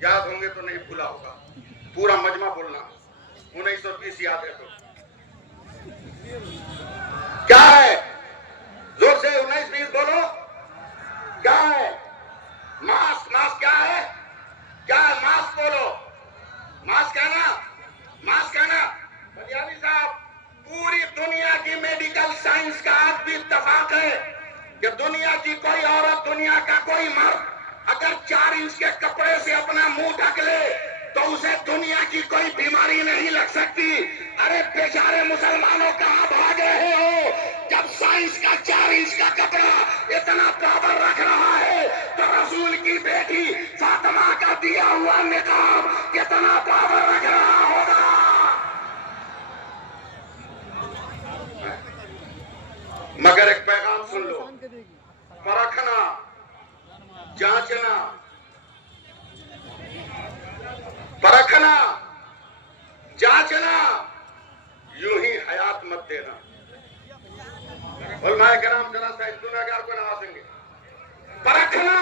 याद होंगे तो नहीं भूला होगा, पूरा मजमा बोलना। 1920 याद है तो क्या है? जोर से 19-20 बोलो। क्या है? मास्क। मास्क क्या है? क्या है? मास्क बोलो। मास्क है ना? मास्क है ना? पंजाबी साहब, पूरी दुनिया की मेडिकल साइंस का आज भी इत्तेफाक है कि दुनिया की कोई औरत, दुनिया का कोई मर्द अगर 4 इंच के कपड़े से अपना मुंह ढक ले तो उसे दुनिया की कोई बीमारी नहीं लग सकती। अरे बेचारे मुसलमानों, कहां भाग रहे हो? जब साइंस का 4 इंच का कपड़ा इतना पावर रख रहा है तो रसूल की बेटी फातिमा का दिया हुआ निकाब कितना पावर रख रहा होगा। मगर एक पैगाम सुन लो, परखना, जांचना, परखना, जांचना, यूं ही हयात मत देना। उलमाए किराम जरा सा गुनहगार को नवाजेंगे। परखना,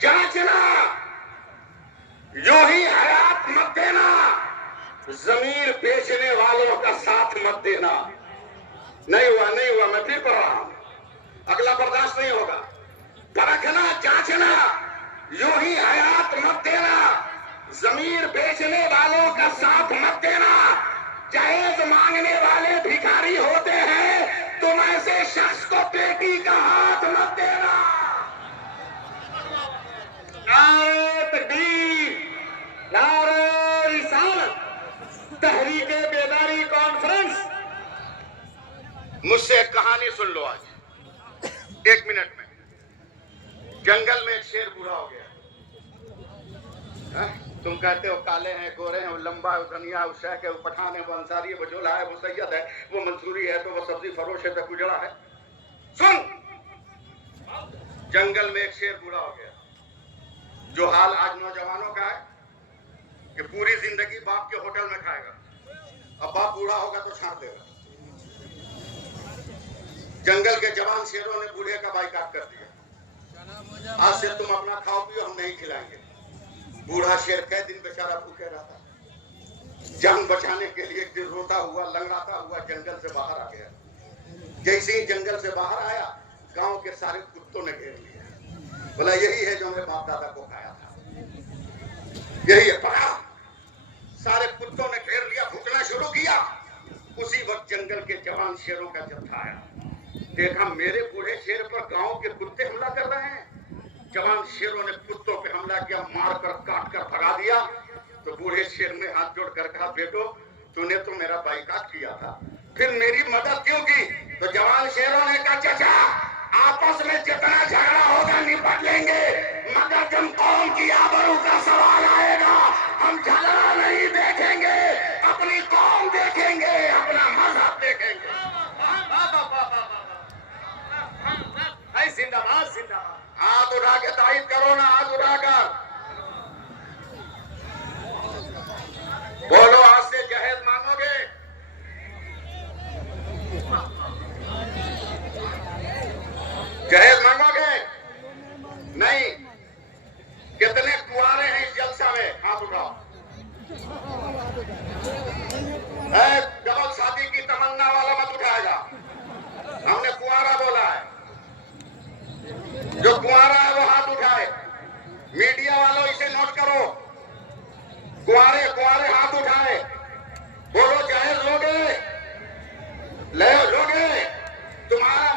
जांचना, यूं ही हयात मत देना, जमीन बेचने वालों का साथ मत देना। नहीं हुआ, नहीं हुआ, मैं फिर पढ़ रहा हूं, अगला बर्दाश्त नहीं होगा। परखना, जांचना, यूं ही हयात मत देना, जमीर बेचने वालों का साथ मत देना। जहेज मांगने वाले भिखारी होते हैं, तुम ऐसे शख्स को बेटी का हाथ मत देना। नारे तकबीर, नारे रिसालत, तहरीके बेदारी कॉन्फ्रेंस। मुझसे एक कहानी सुन लो आज 1 मिनट में। जंगल में एक शेर बूढ़ा हो गया। तुम कहते हो काले हैं, गोरे हैं, वो लंबा है, वो धनिया है, वो शेख है, वो पठान है, वो अंसारी है, वो जोला है, वो सैयद है, वो मंसूरी है, तो वो सब्जी फरोश है, तो गुजरा है। सुन, जंगल में एक शेर बूढ़ा हो गया। जो हाल आज नौजवानों का है कि पूरी जिंदगी बाप के होटल में खाएगा, अब बाप बूढ़ा होगा तो छाड़ देगा। जंगल के जवान शेरों ने बूढ़े का बाइकाट कर दिया। आज से तुम अपना खाओ पियो, हम नहीं खिलाएंगे। बूढ़ा शेर कई दिन बेचारा भूखे रहता, जान बचाने के लिए एक दिन रोता हुआ, लंगड़ाता हुआ जंगल से बाहर आ गया। जैसे ही जंगल से बाहर आया, गांव के सारे कुत्तों ने घेर लिया। बोला यही है जो मेरे बाप दादा को खाया था, यही है। पकड़ा, सारे कुत्तों ने घेर लिया, भूखना शुरू किया। उसी वक्त जंगल के जवान शेरों का जत्था आया। देखा मेरे बूढ़े शेर पर गांव के कुत्ते हमला कर रहे हैं। जवान शेरों ने कुत्तों पे हमला किया, मारकर काटकर भगा दिया। तो बूढ़े शेर ने हाथ जोड़कर कहा, बेटो तूने तो मेरा बाइकाट किया था, फिर मेरी मदद क्यों की? तो जवान शेरों ने कहा, चाचा आपस में जितना झगड़ा होगा निपट लेंगे, मगर जब कौम की आबरू का सवाल आएगा हम झगड़ा नहीं देखेंगे, अपनी कौम देखेंगे, अपना मजहब देखेंगे। जिंदाबाद, जिंदाबाद। हाथ उठा के तारीफ करो ना, हाथ उठाकर बोलो, आज से जहेज मांगोगे? जहेज मांगोगे? नहीं। कितने कुआरे हैं इस जलसा में? हाथ उठाओ। डबल शादी की तमन्ना वाला मत उठाएगा, हमने कुआरा बोला है। जो कुआरा है वो हाथ उठाए। मीडिया वालों इसे नोट करो, कुआरे कुआरे हाथ उठाए। बोलो जहेज लोगे? ले लोगे? तुम्हारा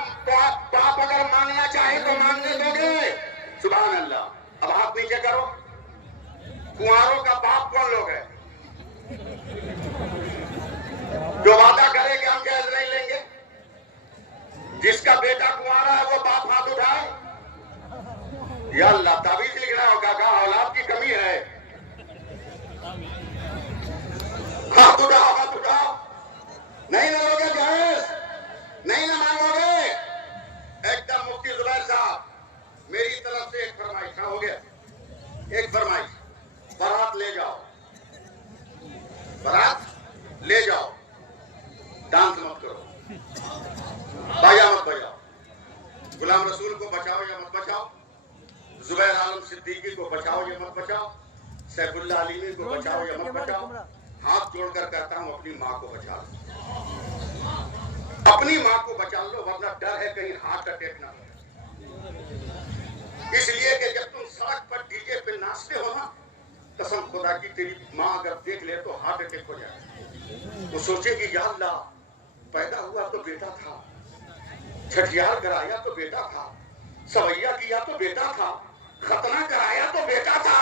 बाप अगर मांगना चाहे तो मांगने दोगे? सुभान अल्लाह। अब हाथ नीचे करो। कुआरों का बाप कौन लोग है जो वादा करे कि हम जहेज नहीं लेंगे? जिसका बेटा कुआरा है वो बाप हाथ उठाए। या अल्लाह, ताबीज लिखना होगा, कहा औलाद की कमी है। हाथ उठाओ, हाथ उठाओ। नहीं लोगे जहेज? नहीं ना मांगोगे? एकदम मुफ्ती जुबैर साहब, मेरी तरफ से एक फरमाइश। हो गया एक फरमाइश, बारात ले जाओ, बारात ले जाओ, डांस मत करो, बाजा मत बजाओ, गुलाम रसूल को बचाओ या मत बचाओ, जुबैर आलम सिद्दीकी को बचाओ या मत बचाओ, सैफुल्लाह अलीमी को बचाओ या मत बचाओ, हाथ जोड़कर कहता हूं अपनी माँ को बचा लो, अपनी माँ को बचा लो, वरना डर है कहीं हार्ट अटैक ना हो। इसलिए कि जब तुम सड़क पर डीजे पे नाचते हो ना, कसम खुदा की तेरी माँ अगर देख ले तो हार्ट अटैक हो जाए। वो सोचेगी या अल्लाह, पैदा हुआ तो बेटा था, छठियार कराया तो बेटा था, सवैया किया तो बेटा था, खतना कराया तो बेटा था,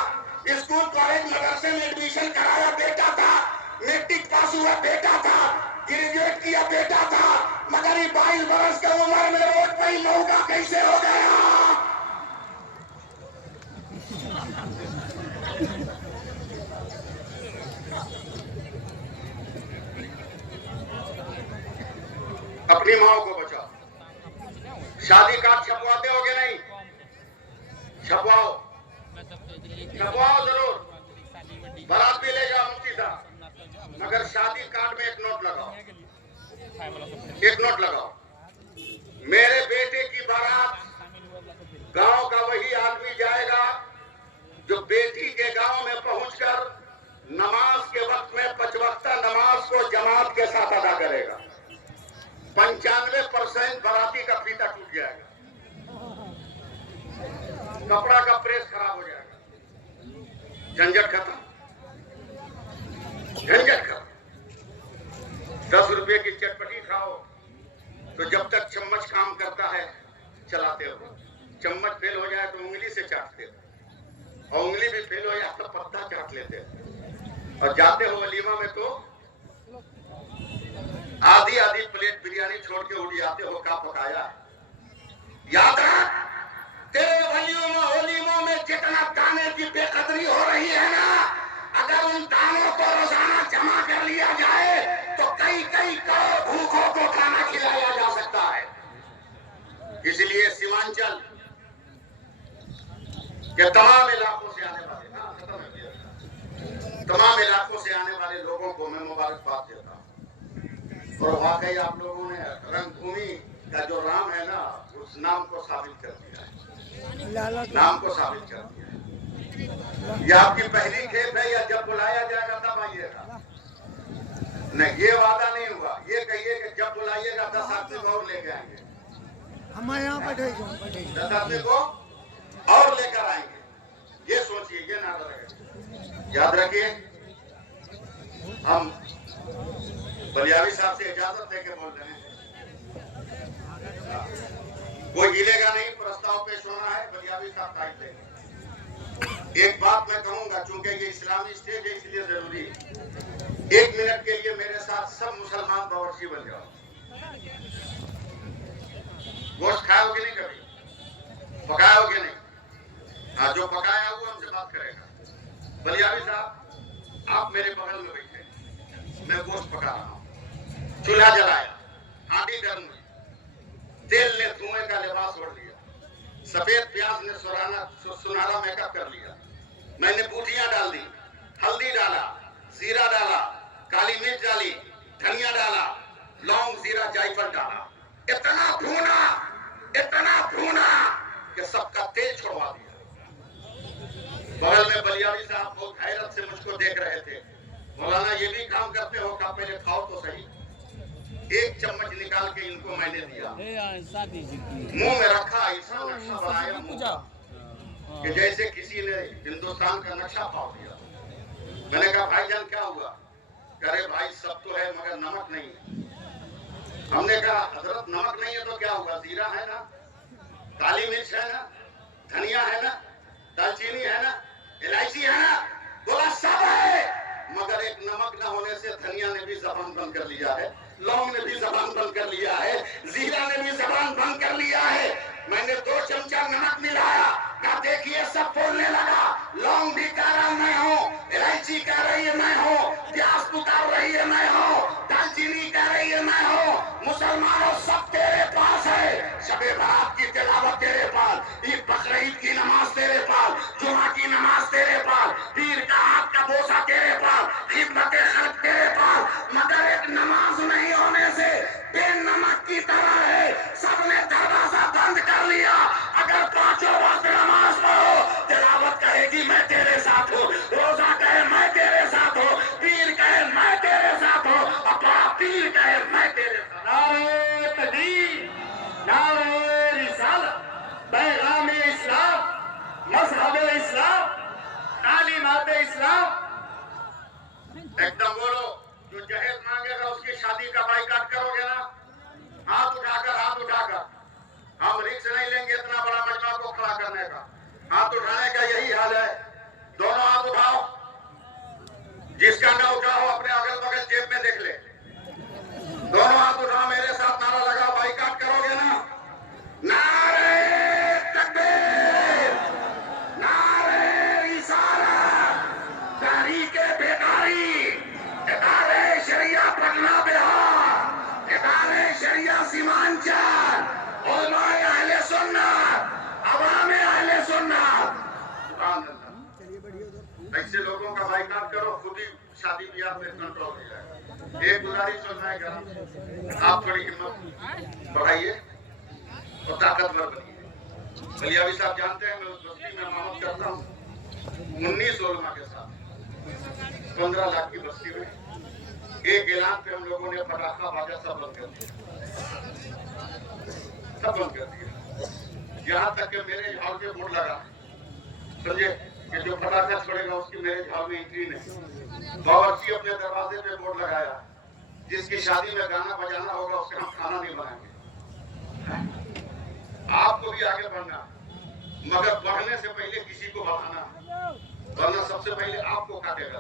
स्कूल कॉलेज मदरसे में एडमिशन कराया बेटा था, मैट्रिक पास हुआ बेटा था, ग्रेजुएट किया बेटा था, मगर ये 22 वर्ष की उम्र में रोड पर ही मौका कैसे हो गया? अपनी माओ को बचाओ। शादी कार्ड छपवाते हो कि नहीं? छपवाओ, छपवाओ जरूर, बारात भी ले जाओ मुफ्ती साहब, मगर शादी कार्ड में एक नोट लगाओ, एक नोट लगाओ, मेरे बेटे की बारात गांव का वही आदमी जाएगा जो बेटी के गांव में पहुंचकर नमाज के वक्त में 5 वक्त नमाज को जमात के साथ अदा करेगा। 95% बाराती का फीता टूट जाएगा, कपड़ा का प्रेस खराब हो जाएगा, झंझट खत्म, झंझट खत्म। 10 रुपए की चटपटी खाओ तो जब तक चम्मच काम करता है चलाते हो, चम्मच फेल हो जाए तो उंगली से चाटते हो, और उंगली भी फेल हो जाए तो पत्ता चाट लेते हो, और जाते हो वलीमा में तो आधी आधी प्लेट बिरयानी छोड़ के उड़ जाते हो, का पकाया। याद रख, तेरे वलीमों में जितना दाने की बेकदरी हो रही है ना, अगर उन दानों को रोजाना जमा कर लिया जाए तो कई कई करोड़ भूखों को खाना खिलाया जा सकता है। इसलिए सीमांचल के तमाम इलाकों से आने वाले तमाम इलाकों से आने वाले लोगों को मैं मुबारकबाद देता हूँ। और वाकई आप लोगों ने रंगभूमि का जो राम है ना, उस नाम को साबित कर दिया है, नाम को साबित कर दिया है। ये आपकी पहली खेप है या जब बुलाया जाएगा तब आइएगा? नहीं, ये वादा नहीं हुआ। ये कहिए कि जब बुलाइएगा 10 आदमी को और लेके आएंगे, हमारे यहाँ 10 आदमी को और लेकर आएंगे। ये सोचिए, ये नारा रहेगा। याद रखिए, हम बलियावी साहब से इजाजत लेके बोल रहे हैं, कोई हिलेगा नहीं, प्रस्ताव पेश होना है, बलियावी साहब टाइप देंगे। एक बात मैं कहूंगा, चूंकि ये इस्लामी स्टेज है इसलिए जरूरी है, 1 मिनट के लिए मेरे साथ सब मुसलमान बावर्ची बन जाओ। गोश्त खाओगे नहीं, कभी पकाओगे नहीं? हाँ, जो पकाया वो हमसे बात करेगा। बलियावी साहब, आप मेरे बगल में बैठे, मैं गोश्त पका रहा हूँ, चूल्हा जलाया, हांडी गर्म हुई, तेल ने धुएं का लिबास ओढ़ लिया, सफेद प्याज ने सुनहरा मेकअप कर लिया, मैंने बूटियां डाल दी, हल्दी डाला, जीरा डाला, काली मिर्च डाली, धनिया डाला, लौंग जीरा जायफल डाला, इतना भूना कि सबका तेल छोड़वा दिया। बगल में बलियावी साहब बहुत हैरत से मुझको देख रहे थे। मौलाना, ये भी काम करते हो? का पहले खाओ तो सही। 1 चम्मच निकाल के इनको मैंने दिया, मुंह में रखा, ऐसा नक्शा बनाया मुंह कि जैसे किसी ने हिंदुस्तान का नक्शा फाड़ दिया। मैंने कहा, भाईजान क्या हुआ? अरे भाई, सब तो है मगर नमक नहीं है। हमने कहा, हजरत नमक नहीं है तो क्या हुआ? जीरा है ना, काली मिर्च है ना, धनिया है ना, दालचीनी है ना, इलायची है ना, बोला सब है, मगर एक नमक न होने से धनिया ने भी जबान बंद कर लिया है, लौंग ने भी जबान बंद कर लिया है, जीरा ने भी जबान बंद कर लिया है। मैंने 2 चमचा नमक मिलाया, कहा देखिए सब बोलने लगा, लौंग भी कह रहा मैं हूँ, इलायची कह रही है मैं हूँ, प्याज पुकार रही है मैं हूँ, दालचीनी कह रही है मैं हूँ। मुसलमानों, सब तेरे पास है, शबे बारात की तिलावत तेरे पास, ईद बकरीद की नमाज तेरे पास, जुमा की नमाज तेरे पास, पीर का हाथ का बोसा तेरे पास, खिदमत खल्क तेरे पास, मगर एक नमाज नहीं होने से बेनमक की तरह है, सबने दरवाजा बंद कर लिया। अगर 5 वक्त नमाज पढ़ो, तिलावत एकदम बोलो, जो जहेज मांगेगा उसकी शादी का बाइकाट करोगे ना? हाथ उठाकर हम रिस्क नहीं लेंगे इतना बड़ा मजमा को खड़ा करने का। हाथ उठाने का यही हाल है। दोनों हाथ उठाओ, जिसका ना उठाओ अपने अगल बगल जेब में देख ले। दोनों हाथ उठाओ, मेरे साथ नारा लगाओ, बाइकाट करोगे ना? नारे तकबीर, नारे रिसालत, तहरीके बेदारी, इदारे शरिया पटना बिहार, इदारे शरिया सीमांचल, उलमाए अहले सुन्नत, अवामे अहले सुन्नत। सुभान अल्लाह। ऐसे लोगों का बाइकाट करो, खुद ही शादी ब्याह में कंट्रोल हो जाएगा। एक गुजारिश सुनाएगा, आप थोड़ी हिम्मत बढ़ाइए और ताकतवर बनिए। मलियावी साहब जानते हैं, मैं उस बस्ती में इमामत करता हूँ 19 उलमा के साथ, 15 लाख की बस्ती में। एक ऐलान पे हम लोगों ने पटाखा बाजा सब बंद कर दिया, सब बंद कर दिया। यहाँ तक कि मेरे झाड़ पे बोर्ड लगा, समझे, कि जो पटाखा छोड़ेगा उसकी मेरे झाड़ में एंट्री नहीं। बावर्ची अपने दरवाजे पे बोर्ड लगाया, जिसकी शादी में गाना बजाना होगा उसके हम खाना नहीं बनाएंगे। आपको भी आगे बढ़ना, मगर बढ़ने से पहले किसी को बढ़ाना, वरना सबसे पहले आपको काटेगा।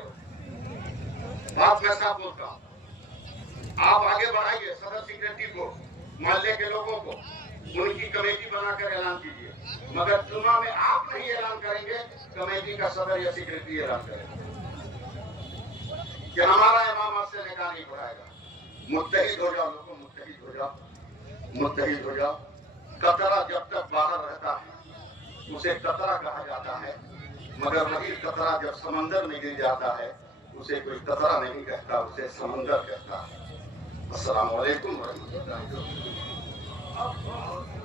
बात मैं साफ बोलता हूँ, आप आगे बढ़ाइए। सदर सेक्रेटरी को, मोहल्ले के लोगों को, उनकी कमेटी बनाकर ऐलान कीजिए, मगर चुनाव में आप नहीं ऐलान करेंगे, कमेटी का सदर या सेक्रेटरी ऐलान करेगा कि हमारा इमाम आज से निकाह नहीं बढ़ाएगा। मुत्तहिद हो जाओ लोगों, मुत्तहिद हो जाओ, मुत्तहिद हो जाओ। कतरा जब तक बाहर रहता है उसे कतरा कहा जाता है, मगर वही कतरा जब समंदर में गिर जाता है उसे कोई कतरा नहीं कहता, उसे समंदर कहता है। अस्सलाम वालेकुम व रहमतुल्लाहि व बरकातहू।